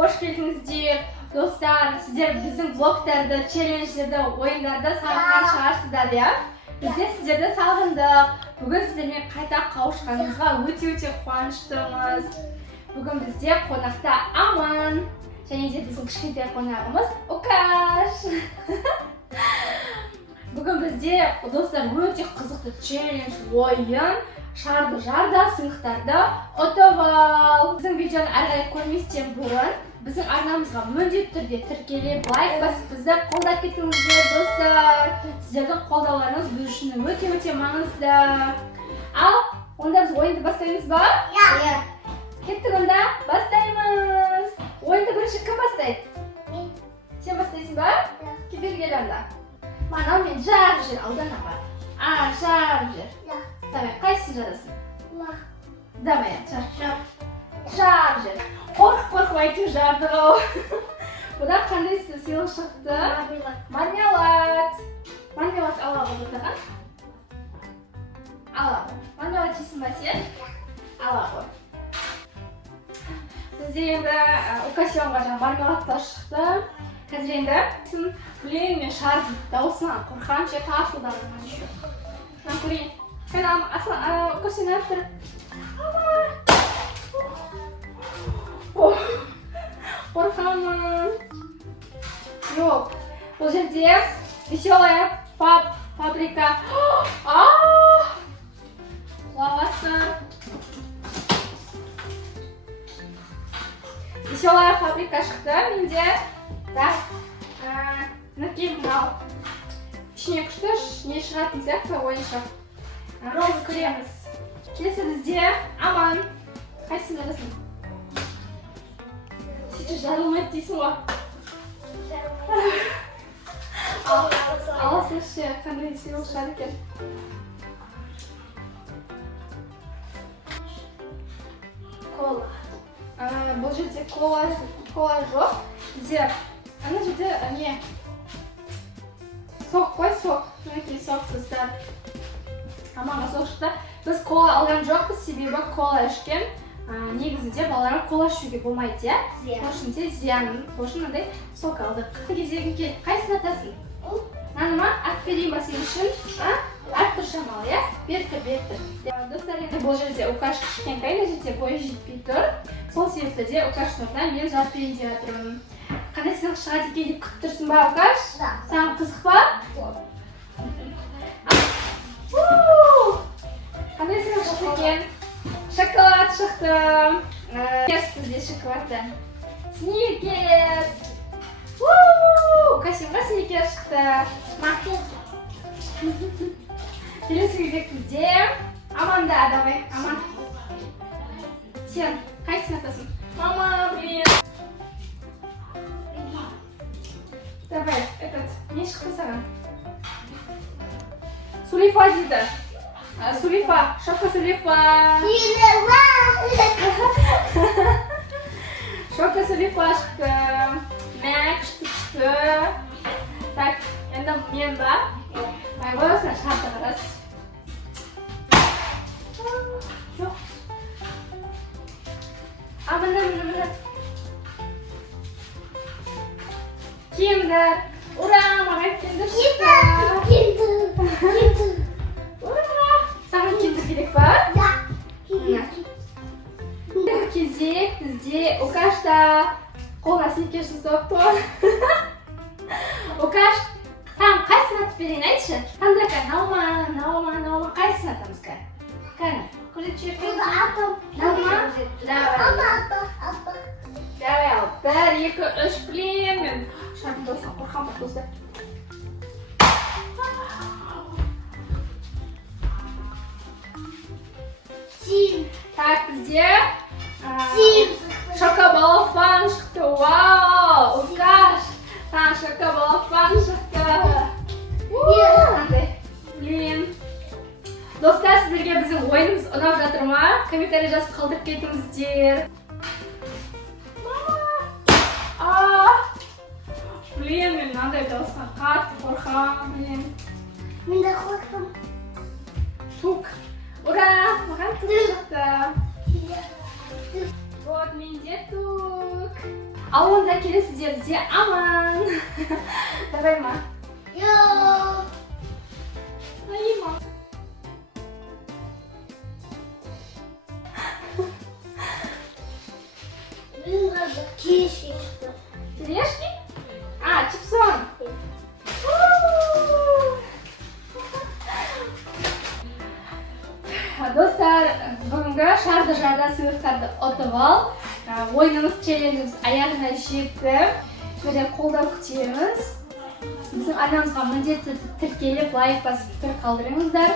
Hoş geldinіздер. Достар, сіздер біздің влогтарды, челлендждерді, ойындарды сағынған шығарсыздар, иә? Біз де сіздерді сағындық. Бүгін сіздермен қайта қауышқанымызға өте қуаныштымыз. Бүгін бізде қонақта Аман. Және де біздің кішкентай қонағымыз Укаш. Бүгін бізде, достар, өте қызықты челлендж, ойын, шарды жарда, сыйлықтарды ұтып ал. Біздің видеоны әрі қарай көрместен бұрын біздің арнамызға міндетті түрде тіркеліп, лайк басып, бізді қолдап кетіңіздер, достар. Сіздердің қолдауларыңыз біз үшін өте маңызды. Ал, онда біз ойынды бастаймыз ба? Иә. Кеттік, онда бастаймыз. Ойынды бірінші кім бастайды? Мен. Сен бастайсың ба? Иә. Кебергел анда. Мана мен жарып жер, алдана бар. Жарып жер. Иә. Давай, қайсысын жарасың? Ма. Давай, жарып жер. Қорқып айту жардық ау. Бұда қандай сыйлық шықты? Мармелад. Мармелад ала ғой бұтаған? Ала ғой. Мармелад жейсің ба сен? Ала ғой. Бізде енді Укасионға жаңа мармеладтар шықты. Қазір енді білең мен шардың даусынан қорқам ше тарсылдағаннан жоқ. Мен көрейін. Мен Укасион әріп тұр. Қорқамын. Жоқ. Бұл жерде веселая фабрика. Құлағасы. Веселая фабрика шықты менде. Так. Мінекей мынау. Ішіне күшті, не шығатын сияқты ойыншық. Біз көреміз. Келесі бізде Аман. Қайсысын жарасың? Сөйтіп жарылмайды дейсің ғой. Аласыңызшы, қандай сыйлық шығады екен. Кола. Бұл жерде кола жоқ. Бізде ана жерде не? Сок қой, сок. Мінекей сок біздер. Аманға сок шықты. Біз кола алған жоқпыз, себебі кола ішкен. Негізінде балаларға кола ішуге болмайды, иә? Қошынде зиян. Қошын мынандай сок алдық. Кезегін кел. Қайсысын атасың? Наныма ат берейін ба сен үшін? Ат тұр шамалы, иә? Бертір. Достар, енді бұл жерде Укаш кішкентай жерде бойы жетпей тұр. Сол себепті де Укаштың орнына мен жарып берейін деп жатырмын. Қандай сыйлық шығады екен деп күтіп тұрсың ба, Укаш? Саған қызық па? Қандай сыйлық шықты екен? Шоколад шықты. Сникерс бізде шоколадтан. Сникерс. Укасионға сникерс шықты. Келесі кезек бізде Аманда, давай, Аман. Сен қайсысын атасың? Мама, блин. Давай, не шықты саған? Сулифа дейді. Сулифа, шока Сулифа. Шока Сулифа шықты. Мәк шықты. Так, енді мен ба? Қойғасына шарды қарас. Жоқ. Мына. Кендір. Ура, маған кендір шықты. Ура! Саған кендір керек ба? Да. Бір кезек бізде Укашта қолына сникерс ұстап тұр. Укаш, саған қайсысын атып берейін, айтшы? Қандай қа? Наума. Қайсысын атамыз қа? Қане? Күречер. Наума? Давай ал. 1, 2, 3, блин. Мен шардың дауысынан қорқам ба, достар? Так, бізде шокобалафан шықты. Вау! Укаш! Шокобалафан шықты. Қандай? Блин. Достар, сіздерге біздің ойынымыз ұнап жатыр ма? Комментарий жазып қалдырып кетіңіздер. Блин, мен мынандай дауыстан қатты қорқам, блин. Мен де қорқам. Тук. Ура! Маған тук шықты. Вот менде тук. Ал онда келесіде бізде аман. Давай ма. Yok. Ма. Benim kadar kişi işte. Тележки? А, чипсон. Достар, бүгінгі шарды жарда сыйлықтарды ұтып ал. Ойынымыз челленджіміз аяғына жетті. Сіздерден қолдау күтеміз. Біздің арнамызға міндетті түрде тіркеліп, лайк басып пікір қалдырыңыздар.